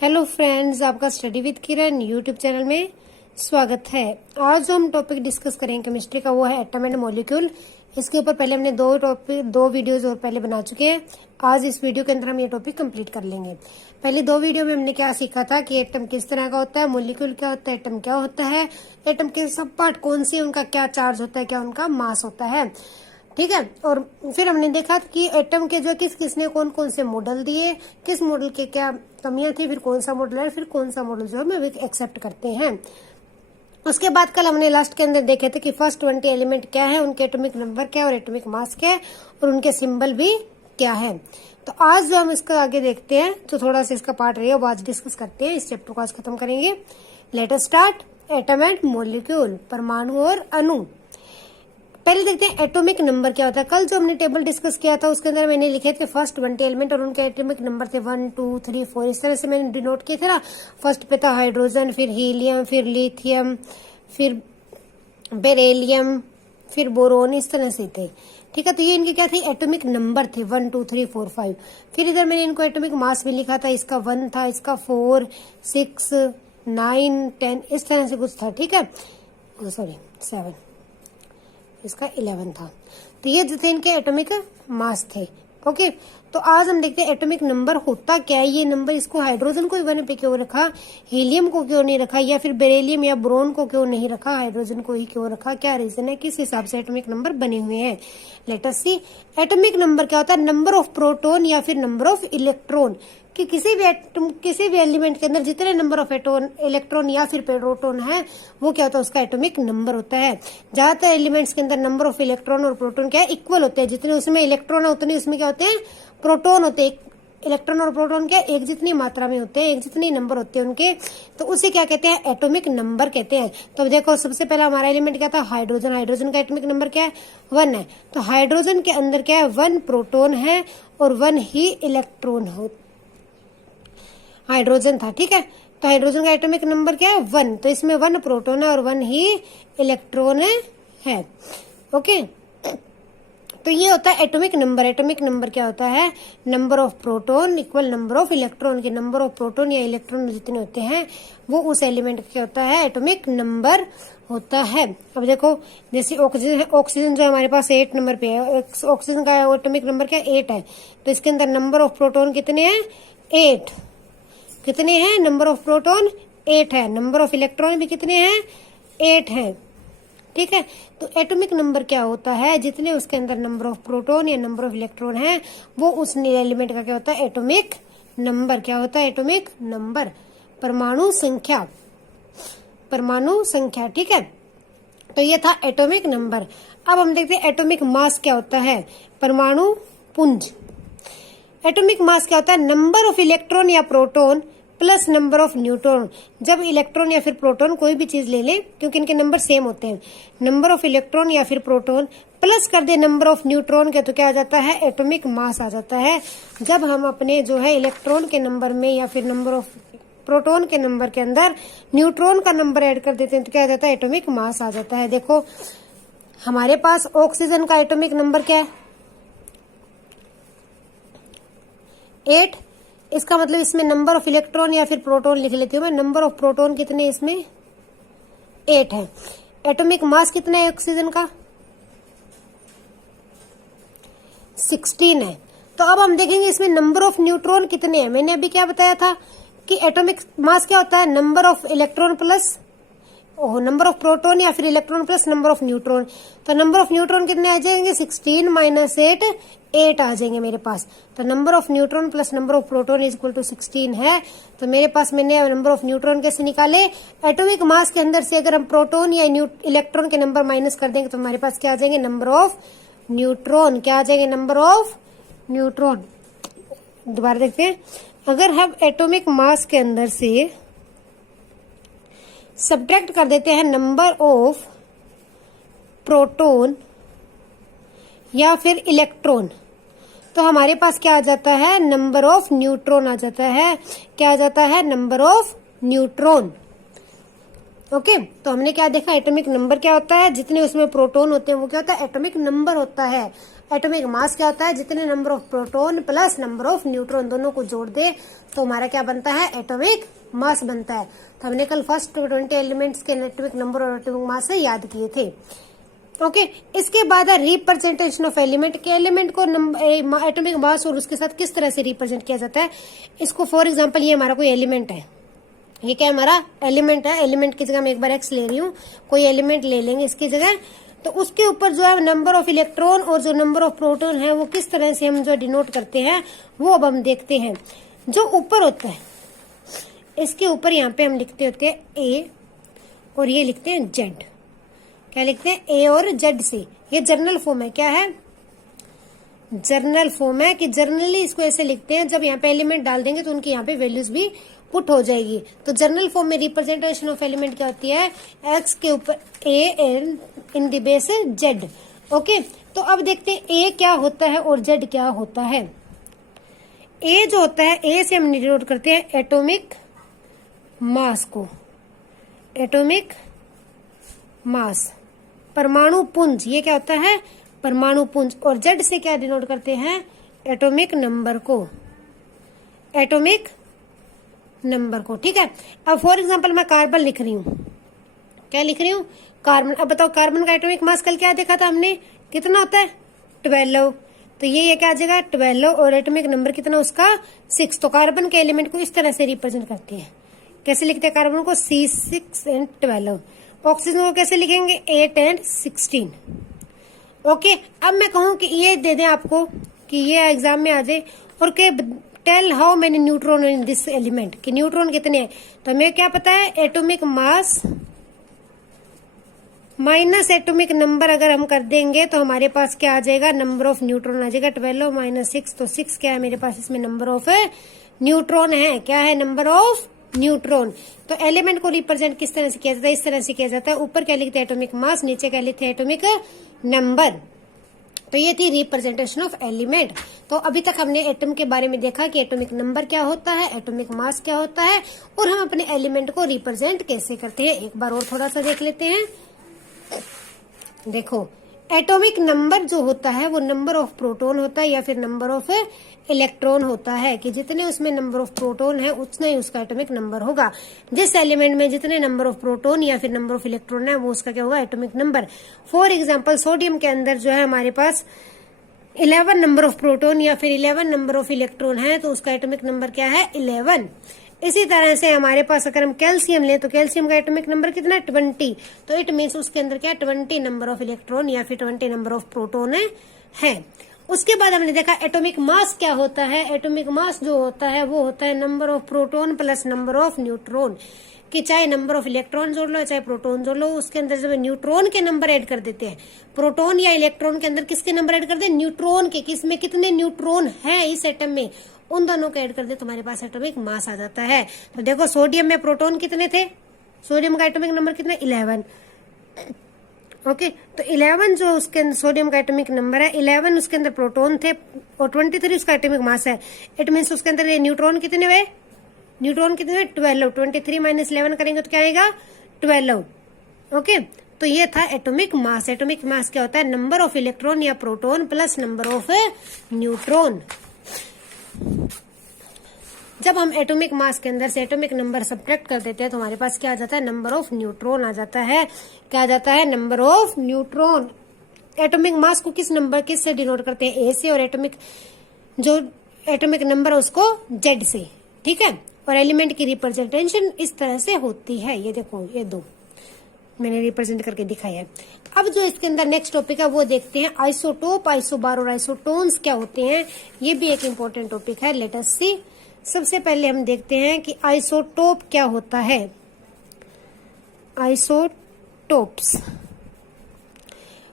Hello friends, आपका study with Kiran YouTube channel में स्वागत है। आज जो हम टॉपिक डिस्कस करेंगे केमिस्ट्री का वो है एटम एंड मॉलिक्यूल। इसके ऊपर पहले हमने दो वीडियोस और पहले बना चुके हैं। आज इस वीडियो के अंदर हम ये टॉपिक कंप्लीट कर लेंगे। पहले दो वीडियो में हमने क्या सीखा था कि एटम किस तरह का होता है, मॉलिक्यूल क्या होता है, एटम क्या होता है, एटम के सब पार्ट कौन से, उनका क्या चार्ज होता है, क्या उनका मास होता है, ठीक है। और फिर हमने देखा कि एटम के जो किसने कौन कौन से मॉडल दिए, किस मॉडल के क्या कमियां थी, फिर कौन सा मॉडल है, फिर कौन सा मॉडल जो है हम एक्सेप्ट करते हैं। उसके बाद कल हमने लास्ट के अंदर देखे थे कि फर्स्ट 20 एलिमेंट क्या है, उनके एटॉमिक नंबर क्या है और एटॉमिक मास क्या है और उनके सिंबल भी क्या है। तो आज जो हम इसका आगे देखते हैं, तो थोड़ा सा इसका पार्ट रहेगा, वो आज डिस्कस करते हैं। इस चैप्टर को आज खत्म करेंगे। Let us start. Atom and molecule, परमाणु और अणु। पहले देखते हैं एटॉमिक नंबर क्या होता है। कल जो हमने टेबल डिस्कस किया था उसके अंदर मैंने लिखे थे फर्स्ट 20 एलिमेंट और उनके एटॉमिक नंबर थे 1 2 3 4। इस तरह से मैंने डिनोट किए थे ना। फर्स्ट पे था हाइड्रोजन, फिर हीलियम, फिर लिथियम, फिर बेरिलियम, फिर बोरोन, इस तरह से थे, ठीक है। तो ये इनके क्या थे, एटॉमिक नंबर थे 1 2 3 4 5। फिर इधर मैंने इनको एटॉमिक मास भी लिखा था। इसका 1 था, इसका 4 6 9 10, इस तरह से कुछ था, ठीक है। सॉरी 7, इसका 11 था। तो ये जो थे इनके एटॉमिक मास थे, ओके। तो आज हम देखते हैं एटॉमिक नंबर होता क्या है। ये नंबर, इसको हाइड्रोजन को 1 पे क्यों रखा, हीलियम को क्यों नहीं रखा, या फिर बेरिलियम या बोरोन को क्यों नहीं रखा, हाइड्रोजन को ही क्यों रखा, क्या रीजन है, किस हिसाब से एटॉमिक नंबर बने हुए हैं। लेट अस सी। एटॉमिक नंबर क्या होता है, नंबर ऑफ प्रोटॉन या फिर नंबर ऑफ इलेक्ट्रॉन, कि किसी भी एलिमेंट के अंदर जितने नंबर ऑफ इलेक्ट्रॉन या फिर प्रोटॉन है वो क्या होता है, उसका एटॉमिक नंबर होता है। ज्यादातर एलिमेंट्स के अंदर नंबर ऑफ इलेक्ट्रॉन और प्रोटॉन क्या है, इक्वल होते हैं। जितने उसमें इलेक्ट्रॉन है उतने उसमें क्या होते हैं, प्रोटॉन होते हैं। इलेक्ट्रॉन और प्रोटॉन क्या एक जितनी मात्रा में होते हैं, एक जितनी नंबर होते हैं उनके, तो उसे क्या कहते हैं, एटॉमिक नंबर कहते हैं। तो अब देखो, सबसे पहला हमारा एलिमेंट क्या था, हाइड्रोजन। हाइड्रोजन का एटॉमिक नंबर क्या है, 1 है। तो हाइड्रोजन के अंदर क्या है, 1 प्रोटॉन है और 1 ही इलेक्ट्रॉन हो हाइड्रोजन था, ठीक है। तो हाइड्रोजन का एटॉमिक नंबर क्या है, 1। तो इसमें 1 प्रोटॉन है और 1 ही इलेक्ट्रॉन है, ओके। तो ये होता है एटॉमिक नंबर। एटॉमिक नंबर क्या होता है, number of proton equal number of electron के नंबर ऑफ प्रोटॉन या इलेक्ट्रॉन जितने होते हैं वो उस एलिमेंट का होता है, एटॉमिक नंबर होता है। अब देखो, जैसे ऑक्सीजन है, ऑक्सीजन जो हमारे पास 8 नंबर पे है, ऑक्सीजन का एटॉमिक नंबर क्या 8 है। तो इसके अंदर नंबर ऑफ प्रोटॉन कितने हैं, 8। कितने हैं, नंबर ऑफ प्रोटॉन 8 है, नंबर ऑफ इलेक्ट्रॉन भी कितने हैं, 8 है, ठीक है। तो एटॉमिक नंबर क्या होता है, जितने उसके अंदर नंबर ऑफ प्रोटॉन या नंबर ऑफ इलेक्ट्रॉन है वो उस एलिमेंट का क्या होता है, एटॉमिक नंबर। क्या होता है, एटॉमिक नंबर, परमाणु संख्या, परमाणु संख्या, ठीक है। तो ये था एटॉमिक नंबर। अब हम देखते हैं एटॉमिक मास क्या होता है, परमाणु पुंज। एटॉमिक मास क्या होता है, नंबर ऑफ इलेक्ट्रॉन या proton plus number of neutron. जब इलेक्ट्रॉन या फिर प्रोटॉन कोई भी चीज ले ले, क्योंकि इनके नंबर सेम होते हैं, नंबर ऑफ इलेक्ट्रॉन या फिर प्रोटॉन प्लस कर दे नंबर ऑफ न्यूट्रॉन के, तो क्या आ जाता है, एटॉमिक मास आ जाता है। जब हम अपने जो है इलेक्ट्रॉन के नंबर में या फिर नंबर ऑफ प्रोटॉन के नंबर के अंदर न्यूट्रॉन का नंबर ऐड कर देते हैं तो क्या आ जाता है, एटॉमिक मास आ जाता है। देखो, हमारे पास ऑक्सीजन का एटॉमिक नंबर क्या है, 8। इसका मतलब इसमें नंबर ऑफ इलेक्ट्रॉन या फिर प्रोटॉन लिख लेती हूँ मैं। नंबर ऑफ प्रोटॉन कितने इसमें, 8 है। एटॉमिक मास कितना है ऑक्सीजन का, 16 है। तो अब हम देखेंगे इसमें नंबर ऑफ न्यूट्रॉन कितने हैं। मैंने अभी क्या बताया था कि एटॉमिक मास क्या होता है, number of electron plus number of proton या फिर electron plus number of neutron. तो नंबर ऑफ न्यूट्रॉन कितने आ जाएंगे, 16 माइनस 8, 8 आ जाएंगे मेरे पास। तो number of neutron plus number of proton is equal to 16 है। तो मेरे पास मैंने नंबर ऑफ न्यूट्रॉन कैसे निकाले, एटॉमिक मास के अंदर से अगर हम प्रोटॉन या इलेक्ट्रॉन के नंबर माइनस कर देंगे तो हमारे पास क्या आ जाएंगे, नंबर ऑफ न्यूट्रॉन। क्या आ जाएंगे, नंबर ऑफ न्यूट्रॉन। दोबारा देखते हैं, अगर हम एटॉमिक मास के अंदर से सब्ट्रैक्ट कर देते हैं नंबर ऑफ प्रोटॉन या फिर इलेक्ट्रॉन, तो हमारे पास क्या आ जाता है, नंबर ऑफ न्यूट्रॉन आ जाता है। क्या आ जाता है, नंबर ऑफ न्यूट्रॉन, ओके। तो हमने क्या देखा, एटॉमिक नंबर क्या होता है, जितने उसमें प्रोटॉन होते हैं वो क्या होता है, एटॉमिक नंबर होता है। एटॉमिक मास क्या होता है, जितने number of proton plus number of neutron दोनों को जोड़ दे तो हमारा क्या बनता है, एटॉमिक मास बनता है। तो हमने कल फर्स्ट 20 एलिमेंट्स के एटॉमिक नंबर और एटॉमिक मास से याद किए थे। ओके, इसके बाद है रिप्रेजेंटेशन ऑफ एलिमेंट के एलिमेंट को एटॉमिक मास और उसके साथ किस तरह से रिप्रेजेंट किया जाता है। इसको फॉर एग्जांपल ये हमारा कोई एलिमेंट है, ये क्या हमारा एलिमेंट है, एलिमेंट की जगह मैं एक बार एक्स ले रही हूँ, कोई एलिमेंट ले लेंगे इसकी जगह। तो उसके ऊपर जो है नंबर ऑफ इलेक्ट्रॉन और जो नंबर ऑफ प्रोटॉन है वो किस तरह से हम जो डिनोट करते हैं वो अब हम देखते हैं। जो ऊपर होता है इसके ऊपर यहाँ पे हम लिखते होते हैं ए और ये लिखते हैं जेड। क्या लिखते हैं, ए और जेड से। ये जर्नल फॉर्म है, क्या है, जर्नल फॉर्म है कि जर्नली इसको ऐसे लिखते हैं, जब यहाँ पे एलिमेंट डाल देंगे तो उनकी यहाँ पे वैल्यूज भी पुट हो जाएगी। तो जर्नल फॉर्म में रिप्रेजेंटेशन ऑफ एलिमेंट क्या होती है, एक्स के ऊपर A and in the base Z. Okay, तो अब देखते हैं ए क्या होता है और जेड क्या होता है। ए जो होता है, ए से हम डिनोट करते हैं एटॉमिक मास को, एटॉमिक मास, परमाणु पुंज, ये क्या होता है, परमाणु पुंज। और जेड से क्या डिनोट करते हैं, एटॉमिक नंबर को, एटॉमिक नंबर को। ठीक है, अब फॉर एग्जांपल मैं कार्बन लिख रही हूँ, क्या लिख रही हूँ, कार्बन। अब बताओ कार्बन का एटॉमिक मास कल क्या देखा था हमने, कितना होता है, 12। तो ये क्या आ जाएगा 12 और एटॉमिक नंबर कितना उसका 6। तो कार्बन के एलिमेंट को इस तरह से रिप्रेजेंट करते हैं। कैसे लिखते हैं कार्बन को, C6 एंड 12। ऑक्सीजन को कैसे लिखेंगे, 8 एंड 16। ओके, अब मैं कहूँ कि ये दे दें आपको कि ये एग्जाम में आ जाए और के tell how many neutron in this element, कि न्यूट्रॉन कितने हैं। तो हमें क्या पता है, atomic mass minus atomic number अगर हम कर देंगे तो हमारे पास क्या आ जाएगा, नंबर ऑफ न्यूट्रॉन आ जाएगा 12 माइनस 6। तो 6 क्या है मेरे पास, इसमें नंबर ऑफ न्यूट्रॉन है, क्या है, नंबर ऑफ न्यूट्रॉन। तो एलिमेंट को रिप्रेजेंट किस तरह से किया जाता है, इस तरह से किया जाता है। ऊपर क्या लिखते हैं, एटॉमिक मास, नीचे क्या लिखते हैं, एटॉमिक नंबर। तो ये थी रिप्रेजेंटेशन ऑफ एलिमेंट। तो अभी तक हमने एटम के बारे में देखा कि एटॉमिक नंबर क्या होता है, एटॉमिक मास क्या होता है और हम अपने एलिमेंट को रिप्रेजेंट कैसे करते हैं। एक बार और थोड़ा सा देख लेते हैं। देखो, एटॉमिक नंबर जो होता है वो नंबर ऑफ प्रोटॉन होता है या फिर नंबर ऑफ इलेक्ट्रॉन होता है, कि जितने उसमें नंबर ऑफ प्रोटॉन है उतना ही उसका एटॉमिक नंबर होगा। जिस एलिमेंट में जितने नंबर ऑफ प्रोटॉन या फिर नंबर ऑफ इलेक्ट्रॉन है वो उसका क्या होगा, atomic number. For example sodium के अंदर जो है हमारे पास 11 नंबर ऑफ प्रोटॉन या फिर 11 नंबर ऑफ इलेक्ट्रॉन है तो उसका एटॉमिक नंबर क्या है, 11। इसी तरह से हमारे पास अगर हम कैल्शियम लें तो कैल्शियम का एटॉमिक नंबर कितना है, 20। तो इट मीन्स उसके अंदर क्या 20 नंबर ऑफ इलेक्ट्रॉन या फिर 20 नंबर ऑफ प्रोटॉन है। उसके बाद हमने देखा एटॉमिक मास क्या होता है। एटॉमिक मास जो होता है वो होता है number of proton plus number of neutron, कि चाहे नंबर ऑफ इलेक्ट्रॉन जोड़ लो चाहे प्रोटॉन जोड़ लो, उसके अंदर जब न्यूट्रॉन के नंबर ऐड कर देते हैं, प्रोटॉन या इलेक्ट्रॉन के अंदर किसके नंबर ऐड कर दे, न्यूट्रॉन के, किसमें कितने न्यूट्रॉन है इस एटम में, उन दोनों को ऐड कर दे तुम्हारे पास एटॉमिक मास आ जाता है। तो देखो सोडियम में प्रोटॉन कितने थे, सोडियम का एटॉमिक नंबर कितना, 11। ओके, तो 11 जो उसके अंदर सोडियम का एटॉमिक नंबर है, 11 उसके अंदर प्रोटॉन थे और 23 उसका एटॉमिक मास है। इट मीन्स उसके अंदर ये न्यूट्रॉन कितने हुए, न्यूट्रॉन कितने हुए, 12। 23 माइनस 11 करेंगे तो क्या आएगा, 12। ओके, तो ये था एटॉमिक मास। एटॉमिक मास क्या होता है, नंबर ऑफ इलेक्ट्रॉन या proton plus number of neutron. जब हम एटॉमिक मास के अंदर से एटॉमिक नंबर सब्ट्रैक्ट कर देते हैं तो हमारे पास क्या आ जाता है, नंबर ऑफ न्यूट्रॉन आ जाता है। क्या आ जाता है, number of neutron. Atomic mass को किस नंबर किस से डिनोट करते हैं, ए से, और एटॉमिक जो एटॉमिक नंबर है उसको जेड से। ठीक है, और एलिमेंट की रिप्रेजेंटेशन इस तरह से होती है। ये देखो, ये दो मैंने रिप्रेजेंट करके दिखाया है। अब जो इसके अंदर नेक्स्ट टॉपिक है वो देखते हैं आइसोटोप, आइसोबार और आइसोटोन्स क्या होते हैं। ये भी एक इम्पोर्टेंट टॉपिक है, लेट अस सी। सबसे पहले हम देखते हैं कि आइसोटोप क्या होता है। आइसोटोप्स,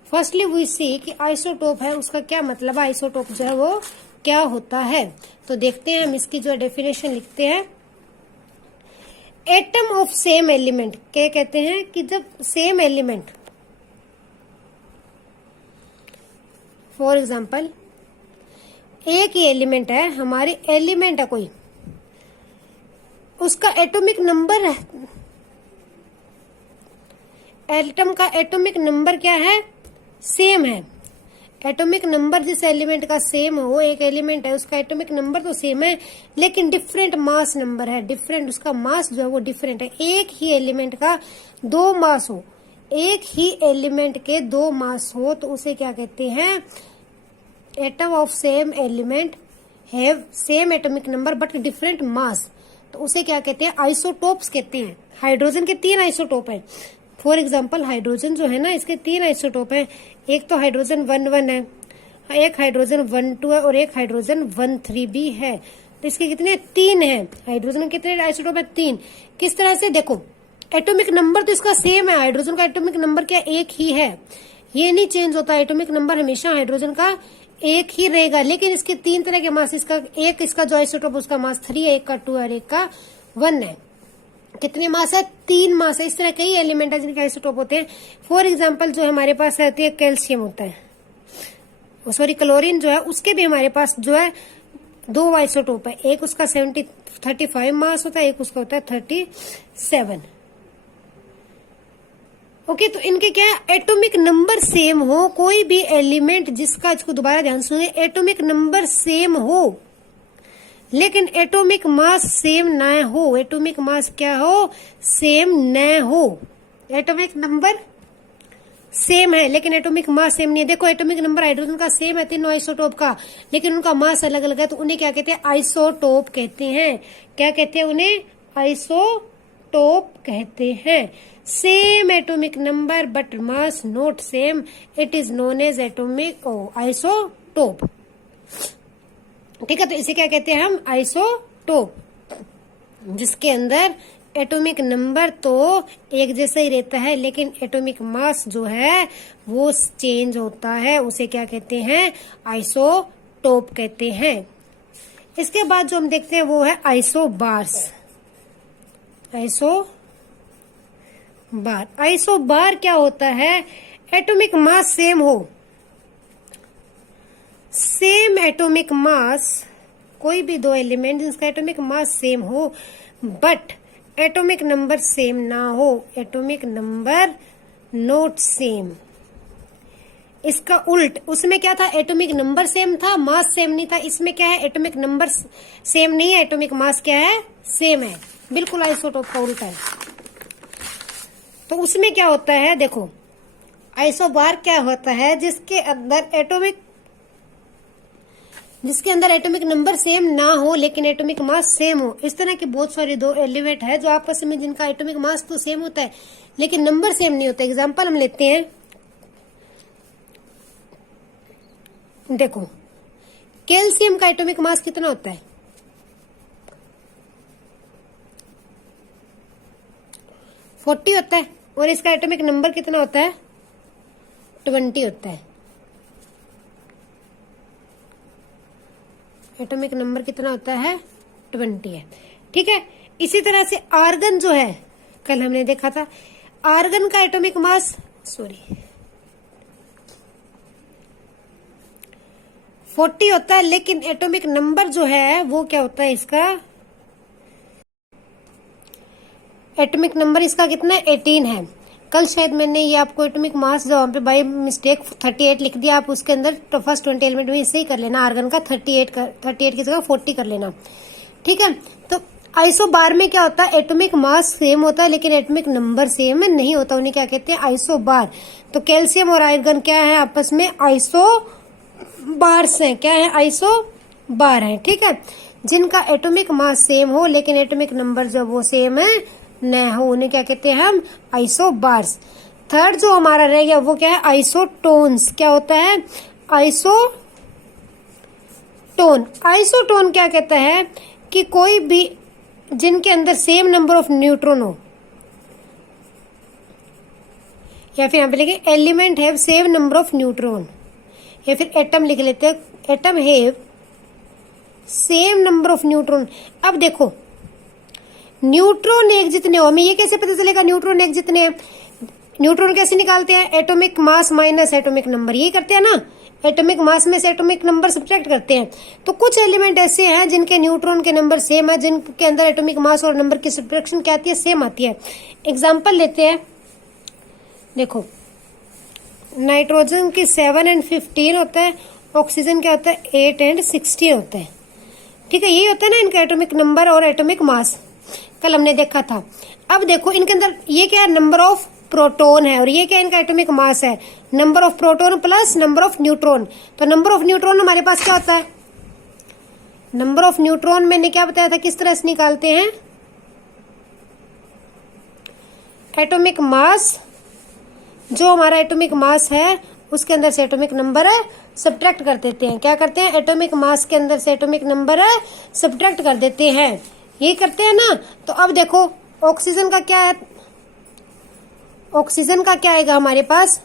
फर्स्टली वी सी कि आइसोटोप है उसका क्या मतलब है, आइसोटोप जो है वो क्या होता है। तो देखते हैं, हम इसकी जो डेफिनेशन लिखते हैं। एटम ऑफ सेम एलिमेंट, क्या कहते हैं कि जब सेम एलिमेंट, फॉर एग्जाम्पल एक ही एलिमेंट है, हमारे एलिमेंट है कोई, उसका एटॉमिक नंबर है, एटम का एटॉमिक नंबर क्या है, सेम है। एटॉमिक नंबर जिस एलिमेंट का सेम हो, एक एलिमेंट है उसका एटॉमिक नंबर तो सेम है लेकिन डिफरेंट मास नंबर है, डिफरेंट, उसका मास जो है वो डिफरेंट है। एक ही एलिमेंट का दो मास हो, एक ही एलिमेंट के दो मास हो तो उसे क्या कहते हैं? Atom of same element have same atomic number but different mass, तो उसे क्या कहते हैं? आइसोटोप्स कहते हैं। हाइड्रोजन के 3 आइसोटोप हैं। फॉर एग्जाम्पल हाइड्रोजन जो है ना, इसके 3 आइसोटोप हैं। एक तो हाइड्रोजन 1,1 है, एक हाइड्रोजन 1,2 है और एक हाइड्रोजन 1,3 भी है। तो इसके कितने? 3 है। हाइड्रोजन के कितने आइसोटोप है? 3। किस तरह से? देखो, एटॉमिक नंबर तो इसका सेम है, हाइड्रोजन का एटॉमिक नंबर क्या एक ही है, ये नहीं चेंज होता। एटॉमिक नंबर हमेशा हाइड्रोजन का एक ही रहेगा, लेकिन इसके 3 तरह के मास, इसका एक, इसका जो आइसोटोप उसका मास 3 है, एक का 2 है और एक का 1 है। कितने मास है? 3 मास है। इस तरह कई एलिमेंट है जिनके आइसोटोप होते हैं। फॉर एग्जाम्पल जो हमारे पास रहती है कैल्शियम होता है, सॉरी क्लोरीन जो है, उसके भी हमारे पास जो है 2 आइसोटोप है। एक उसका 35 मास होता है, एक उसका होता है 37। ओके, तो इनके क्या है? एटॉमिक नंबर सेम हो, कोई भी एलिमेंट जिसका, इसको दोबारा ध्यान सुनिए, एटॉमिक नंबर सेम हो लेकिन एटॉमिक मास सेम ना हो। एटॉमिक मास क्या हो? सेम न हो। एटॉमिक नंबर सेम है लेकिन एटॉमिक मास सेम नहीं है। देखो, एटॉमिक नंबर हाइड्रोजन का सेम है 3 आइसोटोप का, लेकिन उनका मास अलग अलग है, तो उन्हें क्या कहते हैं? आइसोटोप कहते हैं। क्या कहते हैं उन्हें? आइसोटोप कहते हैं। Same atomic number but mass not same, it is known as atomic isotope. ठीक है, तो इसे क्या कहते हैं हम? आइसोटोप, जिसके अंदर एटॉमिक नंबर तो एक जैसा ही रहता है लेकिन एटॉमिक मास जो है वो चेंज होता है, उसे क्या कहते हैं? आइसोटोप कहते हैं। इसके बाद जो हम देखते हैं वो है आइसोबार्स। आइसोबार क्या होता है? एटॉमिक मास सेम हो, सेम एटॉमिक मास, कोई भी 2 एलिमेंट जिसका एटॉमिक मास सेम हो बट एटॉमिक नंबर सेम ना हो, एटॉमिक नंबर नॉट सेम। इसका उल्ट, उसमें क्या था? एटॉमिक नंबर सेम था, मास सेम नहीं था। इसमें क्या है? एटॉमिक नंबर सेम नहीं है, एटॉमिक मास क्या है? सेम है। बिल्कुल आइसोटोप का उल्टा है। तो उसमें क्या होता है? देखो, आइसोबार क्या होता है? जिसके अंदर एटॉमिक नंबर सेम ना हो लेकिन एटॉमिक मास सेम हो। इस तरह के बहुत सारे 2 एलिमेंट है जो आपस में, जिनका एटॉमिक मास तो सेम होता है लेकिन नंबर सेम नहीं होता। एग्जांपल हम लेते हैं, देखो, कैल्शियम का एटॉमिक मास कितना होता है? 40 होता है और इसका एटॉमिक नंबर कितना होता है? 20 होता है। एटॉमिक नंबर कितना होता है? 20 है। ठीक है, इसी तरह से आर्गन जो है, कल हमने देखा था, आर्गन का एटॉमिक मास 40 होता है लेकिन एटॉमिक नंबर जो है वो क्या होता है? इसका एटॉमिक नंबर इसका कितना है? 18 है। कल शायद मैंने ये आपको एटॉमिक मास जो पे बाय मिस्टेक 38 लिख दिया, आप उसके अंदर तो फर्स्ट 20 एलिमेंट में इसे ही कर लेना, आर्गन का 38 की जगह 40 कर लेना। ठीक है, तो आइसोबार में क्या होता है? एटॉमिक मास सेम होता है लेकिन एटॉमिक नंबर सेम नहीं होता, उन्हें क्या कहते हैं? आइसोबार। तो कैल्शियम और आर्गन क्या है? आपस में आइसोबार्स हैं। क्या है? आइसोबार है। ठीक है, जिनका एटॉमिक मास सेम हो लेकिन एटॉमिक नंबर जब वो सेम है न हो, उन्हें क्या कहते हैं हम? आइसोबार्स। थर्ड जो हमारा रह गया वो क्या है? आइसोटोन्स। क्या होता है? आइसोटोन क्या कहता है? कि कोई भी जिनके अंदर सेम नंबर ऑफ न्यूट्रॉन हो, या फिर यहाँ पे लिखे element have same number of neutron, या फिर एटम लिख लेते हैं, atom have same number of neutron. अब देखो, न्यूट्रॉन एक जितने हो, हमें ये कैसे पता चलेगा न्यूट्रॉन एक जितने हैं? न्यूट्रॉन कैसे निकालते हैं? Atomic mass minus atomic number, यही करते हैं ना, एटॉमिक मास में से एटॉमिक नंबर सब्ट्रैक्ट करते हैं। तो कुछ एलिमेंट ऐसे हैं जिनके न्यूट्रॉन के नंबर सेम है, जिनके अंदर एटॉमिक मास और नंबर की सब्ट्रैक्शन क्या आती है? सेम आती है। एग्जाम्पल लेते हैं, देखो नाइट्रोजन की 7 और 15 होता है, ऑक्सीजन क्या होता है 8 और 16 होता है। ठीक है, यही होता है ना इनका एटॉमिक नंबर और एटॉमिक मास, कल हमने देखा था। अब देखो इनके अंदर ये क्या है, नंबर ऑफ प्रोटॉन है, और ये क्या इनका एटॉमिक मास है, number of proton plus number of neutron. तो नंबर ऑफ न्यूट्रॉन हमारे पास क्या होता है, नंबर ऑफ न्यूट्रॉन मैंने क्या बताया था किस तरह से निकालते हैं, एटॉमिक मास, जो हमारा एटॉमिक मास है उसके अंदर से एटॉमिक नंबर है सब्ट्रैक्ट कर देते हैं। क्या करते हैं, एटॉमिक मास के अंदर से एटॉमिक नंबर है सब्ट्रैक्ट कर देते हैं, यही करते हैं ना। तो अब देखो ऑक्सीजन का क्या है, ऑक्सीजन का क्या आएगा हमारे पास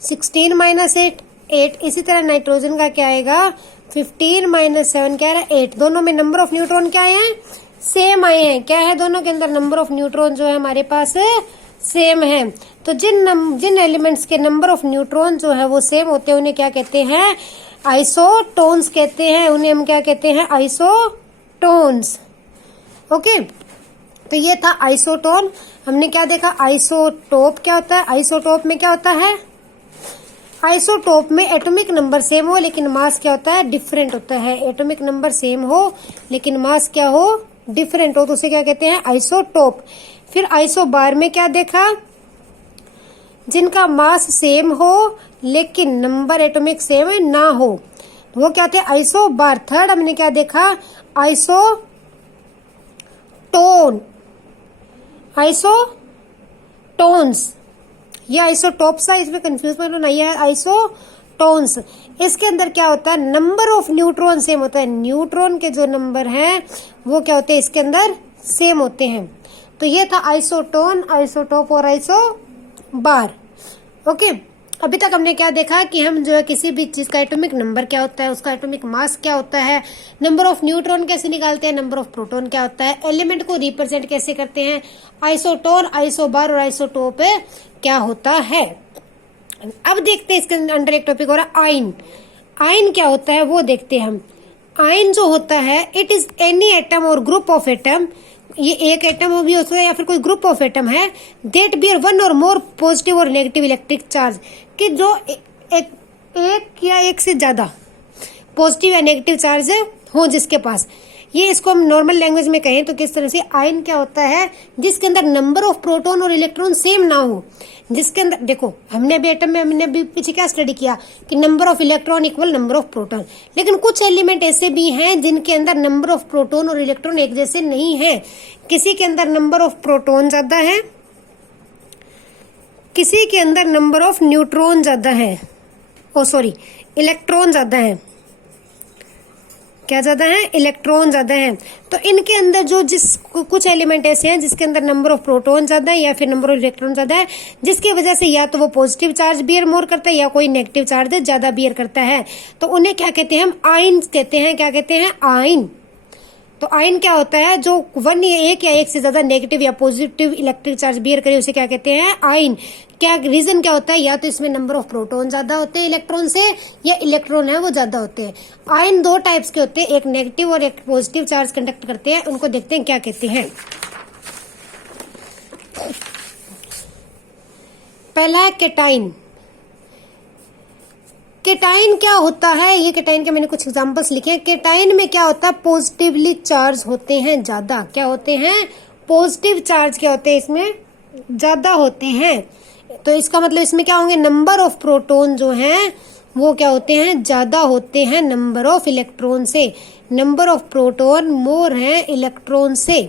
16 माइनस 8। इसी तरह नाइट्रोजन का क्या आएगा 15 माइनस 7 क्या है 8। दोनों में नंबर ऑफ न्यूट्रॉन क्या आए हैं, सेम आए हैं। क्या है, दोनों के अंदर नंबर ऑफ न्यूट्रॉन जो है हमारे पास सेम है। तो जिन एलिमेंट्स के नंबर ऑफ न्यूट्रॉन जो है वो सेम होते हैं उन्हें क्या कहते हैं, आइसोटोन्स कहते हैं। उन्हें हम क्या कहते हैं, आइसोटोन्स। ओके, तो ये था आइसोटोन। हमने क्या देखा, आइसोटोप क्या होता है, आइसोटोप में क्या होता है, आइसोटोप में एटॉमिक नंबर सेम हो लेकिन मास क्या होता है, डिफरेंट होता है। एटॉमिक नंबर सेम हो लेकिन मास क्या हो, डिफरेंट हो, तो उसे क्या कहते हैं, आइसोटोप। फिर आइसोबार में क्या देखा, जिनका मास सेम हो लेकिन नंबर एटॉमिक सेम ना हो, वो क्या होते हैं, आइसोबार। थर्ड हमने क्या देखा, आइसोटोन, आइसोटोन्स। ये आइसोटोप्स है, इसमें कंफ्यूज मत होना, ये है आइसोटोन्स। इसके अंदर क्या होता है, नंबर ऑफ न्यूट्रॉन सेम होता है। न्यूट्रॉन के जो नंबर हैं वो क्या होते हैं, इसके अंदर सेम होते हैं। तो ये था आइसोटोन, आइसोटोप और आइसोबार। ओके, अभी तक हमने क्या देखा कि हम जो है किसी भी चीज का एटॉमिक नंबर क्या होता है, उसका एटॉमिक मास क्या होता है, नंबर ऑफ न्यूट्रॉन कैसे निकालते हैं, नंबर ऑफ प्रोटॉन क्या होता है, एलिमेंट को रिप्रेजेंट कैसे करते हैं, आइसोटोन, आइसोबार और आइसोटोप क्या होता है। अब देखते हैं इसके अंदर एक टॉपिक हो रहा है आयन। आयन क्या होता है वो देखते हैं हम। आयन जो होता है, इट इज एनी एटम और ग्रुप ऑफ एटम, ये एक एटम भी हो सकता है या फिर कोई ग्रुप ऑफ एटम है, देट बियर वन और मोर पॉजिटिव और नेगेटिव इलेक्ट्रिक चार्ज, कि जो एक या एक से ज्यादा पॉजिटिव या नेगेटिव चार्ज हो जिसके पास। ये इसको हम नॉर्मल लैंग्वेज में कहें तो किस तरह से, आयन क्या होता है, जिसके अंदर नंबर ऑफ प्रोटॉन और इलेक्ट्रॉन सेम ना हो। जिसके अंदर देखो, हमने भी एटम में हमने भी पीछे क्या स्टडी किया कि number of electron equal number of proton, लेकिन कुछ एलिमेंट ऐसे भी हैं जिनके अंदर नंबर ऑफ प्रोटॉन और इलेक्ट्रॉन एक जैसे नहीं है। किसी के अंदर नंबर ऑफ प्रोटॉन ज्यादा है, किसी के अंदर नंबर ऑफ न्यूट्रॉन ज्यादा है, इलेक्ट्रॉन ज्यादा है। क्या ज्यादा है, इलेक्ट्रॉन ज्यादा है। तो इनके अंदर जो कुछ एलिमेंट ऐसे हैं जिसके अंदर नंबर ऑफ प्रोटॉन ज्यादा है या फिर नंबर ऑफ इलेक्ट्रॉन ज्यादा है, जिसकी वजह से या तो वो पॉजिटिव चार्ज बियर मोर करता है या कोई नेगेटिव चार्ज ज्यादा बियर करता है, तो उन्हें क्या कहते हैं, हम आयन कहते हैं। क्या कहते हैं, आयन। तो आयन क्या होता है, जो एक या एक से ज्यादा नेगेटिव या पॉजिटिव इलेक्ट्रिक चार्ज बियर करे उसे क्या कहते हैं, आयन। क्या रीजन क्या होता है, या तो इसमें नंबर ऑफ प्रोटॉन ज्यादा होते हैं इलेक्ट्रॉन से, या इलेक्ट्रॉन है वो ज्यादा होते हैं। आयन दो टाइप्स के होते हैं, एक नेगेटिव और एक पॉजिटिव चार्ज कंडक्ट करते हैं। उनको देखते हैं क्या कहते हैं। पहला है केटाइन। केटाइन क्या होता है, ये केटाइन के मैंने कुछ एग्जांपल्स लिखे हैं। केटाइन में क्या होता है, पॉजिटिवली चार्ज होते हैं ज्यादा। क्या होते हैं, पॉजिटिव चार्ज क्या होते हैं, इसमें ज्यादा होते हैं। तो इसका मतलब इसमें क्या होंगे, नंबर ऑफ प्रोटॉन जो हैं वो क्या होते हैं, ज्यादा होते हैं नंबर ऑफ इलेक्ट्रॉन से। नंबर ऑफ प्रोटॉन मोर है इलेक्ट्रॉन से।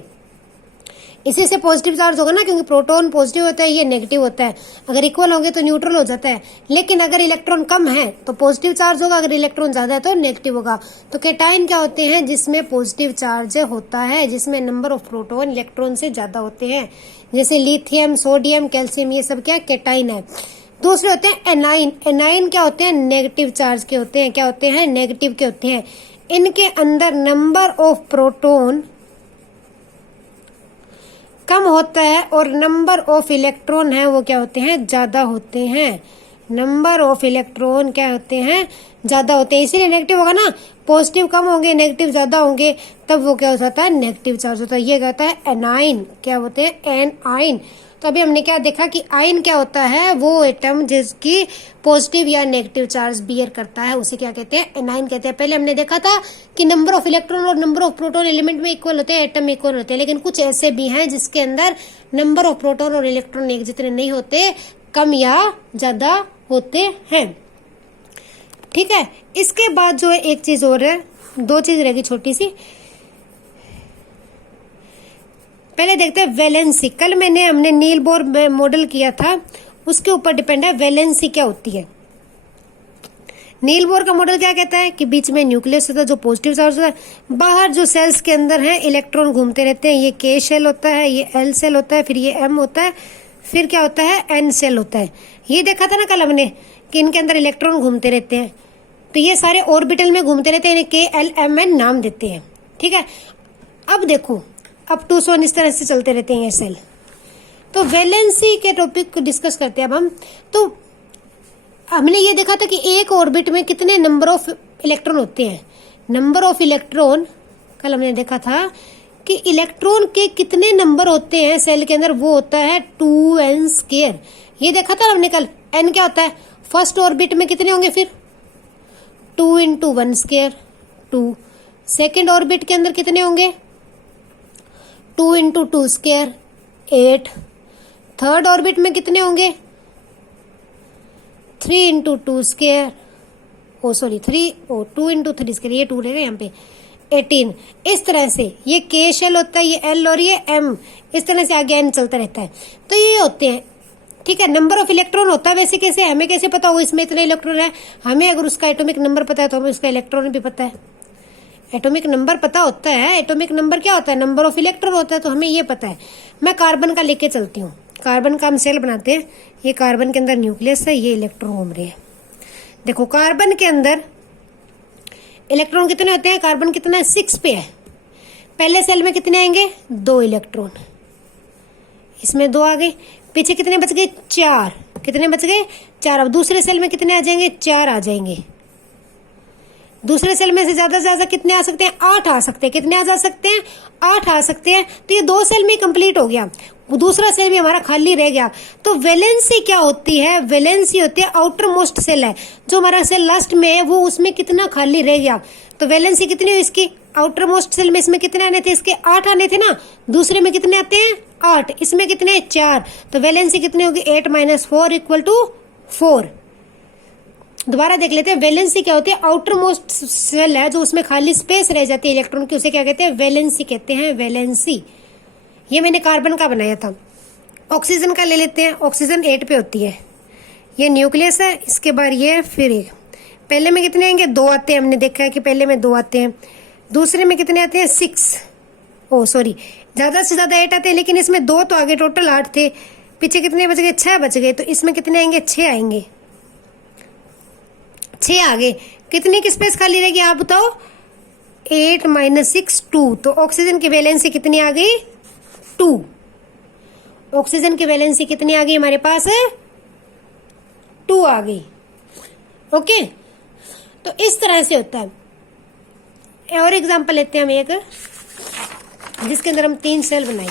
इसी से पॉजिटिव चार्ज होगा ना, क्योंकि प्रोटॉन पॉजिटिव होता है, ये नेगेटिव होता है। अगर इक्वल होंगे तो न्यूट्रल हो जाता है, लेकिन अगर इलेक्ट्रॉन कम है तो पॉजिटिव चार्ज होगा, अगर इलेक्ट्रॉन ज्यादा है तो नेगेटिव होगा। तो केटाइन क्या होते हैं, जिसमें पॉजिटिव चार्ज होता है, जिसमें नंबर ऑफ प्रोटॉन इलेक्ट्रॉन से ज्यादा होते हैं, जैसे लिथियम, सोडियम, कैल्शियम, ये सब क्या केटाइन है। दूसरे होते हैं एनाइन। एनाइन क्या होते हैं, नेगेटिव चार्ज के होते हैं। क्या होते हैं, नेगेटिव के होते हैं। इनके अंदर नंबर ऑफ प्रोटॉन कम होता है और नंबर ऑफ इलेक्ट्रॉन है वो क्या होते हैं, ज्यादा होते हैं। नंबर ऑफ इलेक्ट्रॉन क्या होते हैं, ज्यादा होते हैं, इसीलिए नेगेटिव होगा ना। पॉजिटिव कम होंगे, नेगेटिव ज्यादा होंगे, तब वो क्या हो जाता है, नेगेटिव चार्ज होता है। ये क्या होता है, एनाइन। क्या होते हैं, एनाइन। तो अभी हमने क्या देखा कि आयन क्या होता है, वो एटम जिसकी पॉजिटिव या नेगेटिव चार्ज बियर करता है उसे क्या कहते हैं, एनाइन कहते हैं। पहले हमने देखा था कि नंबर ऑफ इलेक्ट्रॉन और नंबर ऑफ प्रोटॉन एलिमेंट में इक्वल होते हैं, एटम में इक्वल होते हैं, लेकिन कुछ ऐसे भी हैं जिसके अंदर नंबर ऑफ प्रोटॉन और इलेक्ट्रॉन एक जितने नहीं होते, कम या ज्यादा होते हैं। ठीक है, इसके बाद जो है एक चीज और है, दो चीज रहेगी छोटी सी। पहले देखते हैं वैलेंसी। कल हमने नील बोर मॉडल किया था, उसके ऊपर डिपेंड है वैलेंसी क्या होती है। नील बोर का मॉडल क्या कहता है कि बीच में न्यूक्लियस होता है जो पॉजिटिव चार्ज होता है, बाहर जो सेल्स के अंदर हैं इलेक्ट्रॉन घूमते रहते हैं। ये के शेल होता है, ये एल सेल होता है, फिर ये एम होता है, फिर क्या होता है, एन सेल होता है। ये देखा था ना कल हमने कि इनके अंदर इलेक्ट्रॉन घूमते रहते हैं, तो ये सारे ऑर्बिटल में घूमते रहते हैं, इन्हें के एल एम एन नाम देते हैं। ठीक है, अब देखो अप टू सोन इस तरह से चलते रहते हैं ये सेल। तो वैलेंसी के टॉपिक को डिस्कस करते हैं अब हम। तो हमने ये देखा था कि एक ऑर्बिट में कितने नंबर ऑफ इलेक्ट्रॉन होते हैं। नंबर ऑफ इलेक्ट्रॉन कल हमने देखा था कि इलेक्ट्रॉन के कितने नंबर होते हैं सेल के अंदर, वो होता है 2n²। ये देखा था हमने कल। n क्या होता है, फर्स्ट ऑर्बिट में कितने होंगे, फिर 2 × 1² 2। सेकेंड ऑर्बिट के अंदर कितने होंगे, 2 × 2² 8। थर्ड ऑर्बिट में कितने होंगे, 3 × 2², 2 × 3², ये 2 रहेगा यहाँ पे, 18। इस तरह से ये के शेल होता है, ये एल और ये एम, इस तरह से आगे एन चलता रहता है। तो ये होते हैं। ठीक है, नंबर ऑफ इलेक्ट्रॉन होता है। वैसे कैसे, हमें कैसे पता होगा इसमें इतने इलेक्ट्रॉन है, हमें अगर उसका एटॉमिक नंबर पता है तो हमें उसका इलेक्ट्रॉन भी पता है। एटॉमिक नंबर पता होता है। एटॉमिक नंबर क्या होता है, नंबर ऑफ इलेक्ट्रॉन होता है, तो हमें ये पता है। मैं कार्बन का लेके चलती हूँ। कार्बन का हम सेल बनाते हैं, ये कार्बन के अंदर न्यूक्लियस है, ये इलेक्ट्रॉन घूम रहे हैं। देखो कार्बन के अंदर इलेक्ट्रॉन कितने होते हैं, कार्बन कितना है, 6 पे है। पहले सेल में कितने आएंगे, 2 इलेक्ट्रॉन, इसमें 2 आ गए। पीछे कितने बच गए, 4। कितने बच गए, 4। अब दूसरे सेल में कितने आ जाएंगे, 4 आ जाएंगे। दूसरे सेल में से ज्यादा कितने आ सकते हैं, 8 आ सकते हैं। कितने आ जा सकते हैं, 8 आ सकते हैं। तो ये 2 सेल में कंप्लीट हो गया, दूसरा सेल भी हमारा खाली रह गया। तो वैलेंसी क्या होती है, वैलेंसी होती है आउटर मोस्ट सेल है, जो हमारा सेल लास्ट में है, वो उसमें कितना खाली रह गया। तो वैलेंसी कितनी हुई इसकी, आउटर मोस्ट सेल में इसमें कितने आने थे, इसके 8 आने थे ना। दूसरे में कितने आते हैं, 8। इसमें कितने, 4। तो वैलेंसी कितनी होगी, 8 - 4 = 4। दोबारा देख लेते हैं, वैलेंसी क्या होती है, आउटर मोस्ट सेल है जो उसमें खाली स्पेस रह जाती है इलेक्ट्रॉन की, उसे क्या कहते हैं, वैलेंसी कहते हैं, वैलेंसी। ये मैंने कार्बन का बनाया था। ऑक्सीजन का ले लेते हैं, ऑक्सीजन 8 पे होती है। ये न्यूक्लियस है, इसके बाद ये, फिर एक। पहले में कितने आएंगे, 2 आते हैं। हमने देखा है कि पहले में 2 आते हैं। दूसरे में कितने आते हैं, 6। ज्यादा से ज्यादा 8 आते हैं, लेकिन इसमें 2 तो आगे, टोटल 8 थे। पीछे कितने बच गए, 6 बच गए। तो इसमें कितने आएंगे, 6 आएंगे। 6 आगे, कितनी की स्पेस खाली रहेगी आप बताओ, 8 - 6 2। तो ऑक्सीजन की वैलेंसी कितनी आ गई, 2। ऑक्सीजन की वैलेंसी कितनी आ गई हमारे पास, 2 आ गई। ओके, तो इस तरह से होता है। और एग्जांपल लेते हैं हम एक, जिसके अंदर हम 3 सेल बनाए।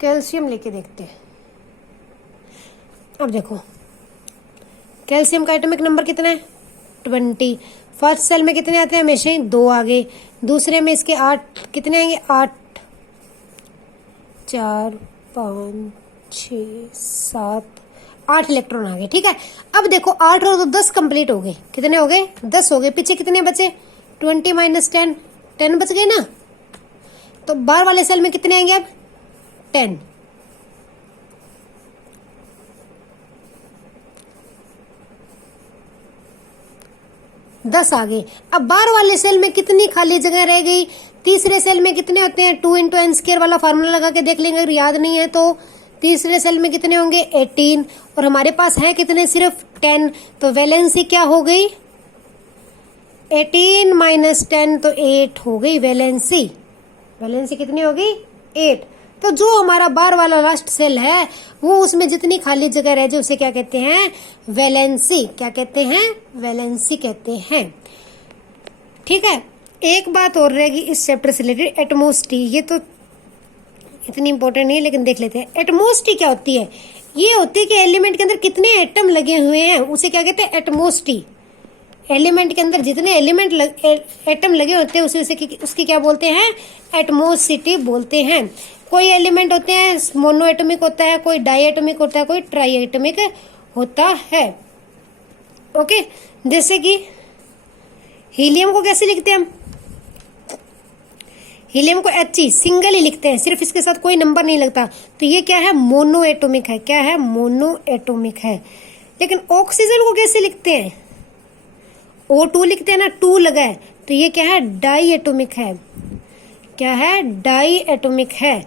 कैल्शियम लेके देखते हैं। अब देखो कैल्शियम का एटॉमिक नंबर कितना है, 20। फर्स्ट सेल में कितने आते हैं, हमेशा ही 2 आ गए। दूसरे में इसके 8 कितने आएंगे, 8, 4, 5, 6, 7, 8 इलेक्ट्रॉन आ गए। ठीक है, अब देखो 8 और 10 कंप्लीट हो गए। कितने हो गए, 10 हो गए। पीछे कितने बचे, 20 - 10, 10 बच गए ना। तो बाहर वाले सेल में कितने आएंगे अब, 10। दस आ गए। अब बाहर वाले सेल में कितनी खाली जगह रह गई, तीसरे सेल में कितने होते हैं, 2 × n² वाला फार्मूला लगा के देख लेंगे, अगर याद नहीं है तो। तीसरे सेल में कितने होंगे, 18, और हमारे पास है कितने, सिर्फ 10। तो वैलेंसी क्या हो गई, 18 - 10 तो 8 हो गई वैलेंसी। वैलेंसी कितनी हो गई, 8। तो जो हमारा बाहर वाला लास्ट सेल है वो उसमें जितनी खाली जगह रह जाए उसे क्या कहते हैं? वैलेंसी। क्या कहते हैं? वैलेंसी कहते हैं। ठीक है, एक बात और रहेगी इस चैप्टर से रिलेटेड, एटमोसिटी। ये तो इतनी इंपॉर्टेंट नहीं है लेकिन देख लेते हैं। एटमोसिटी क्या होती है? ये होती है कि एलिमेंट के अंदर कितने एटम लगे हुए हैं उसे क्या कहते हैं? एटमोसिटी। एलिमेंट के अंदर जितने एटम लगे होते हैं उसे उसकी क्या बोलते हैं? एटमोसिटी बोलते हैं। कोई एलिमेंट होते हैं मोनो एटॉमिक होता है, कोई डाई एटॉमिक होता है, कोई ट्राई एटॉमिक होता है। ओके, जैसे कि हीलियम को कैसे लिखते हैं हम? हीलियम को He सिंगल ही लिखते हैं, सिर्फ इसके साथ कोई नंबर नहीं लगता। तो ये क्या है? मोनो एटॉमिक है। क्या है? मोनो एटॉमिक है। लेकिन ऑक्सीजन को कैसे लिखते हैं? O2 लिखते हैं ना, 2 लगा है, तो ये क्या है? डाई एटॉमिक है। क्या है? डाई एटॉमिक है।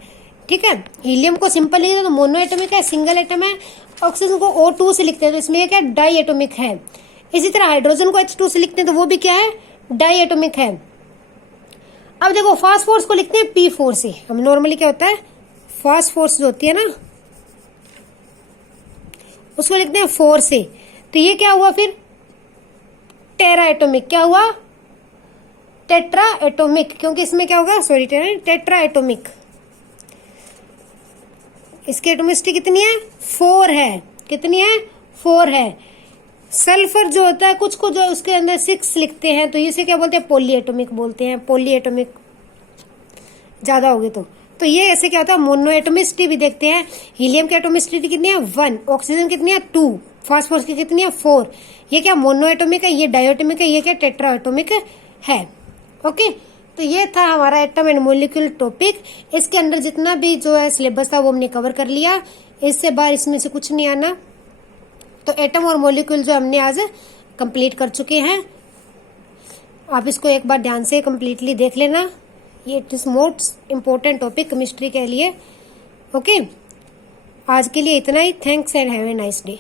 ठीक है, हीलियम को सिंपल लिखते हैं तो मोनो एटॉमिक है, सिंगल एटम है। ऑक्सीजन को O2 से लिखते हैं तो इसमें ये क्या? डाई एटॉमिक है। इसी तरह हाइड्रोजन को H2 से लिखते हैं तो वो भी क्या है? डाई एटॉमिक है। अब देखो फास्फोरस को लिखते हैं P4 से। हम नॉर्मली क्या होता है, फास्फोरस जो होती है ना उसको लिखते हैं 4 से। तो ये क्या हुआ फिर? टेरा एटॉमिक। क्या हुआ? टेट्रा एटॉमिक, क्योंकि इसमें क्या होगा? Sorry, tetra atomic. इसकी एटोमिसिटी कितनी है? 4 है। कितनी है? 4 है। सल्फर जो होता है कुछ को जो उसके अंदर 6 लिखते हैं तो इसे क्या बोलते हैं? पॉली एटॉमिक बोलते हैं। पॉली एटॉमिक ज्यादा हो गए तो ये ऐसे क्या होता है? मोनो एटोमिसिटी भी देखते हैं। हीलियम की एटोमिसिटी कितनी है? 1। ऑक्सीजन कितनी है? 2। फास्फोरस की कितनी है? 4। ये क्या? मोनो एटॉमिक है, ये डायटोमिक है, ये क्या? टेट्रा एटॉमिक है। ओके, तो ये था हमारा एटम एंड मॉलिक्यूल टॉपिक। इसके अंदर जितना भी जो है सिलेबस था वो हमने कवर कर लिया। इससे बाहर इसमें से कुछ नहीं आना। तो एटम और मॉलिक्यूल जो हमने आज कंप्लीट कर चुके हैं, आप इसको एक बार ध्यान से कंप्लीटली देख लेना। ये it is most important topic chemistry के लिए। ओके, आज के लिए इतना ही। Thanks and have a nice day.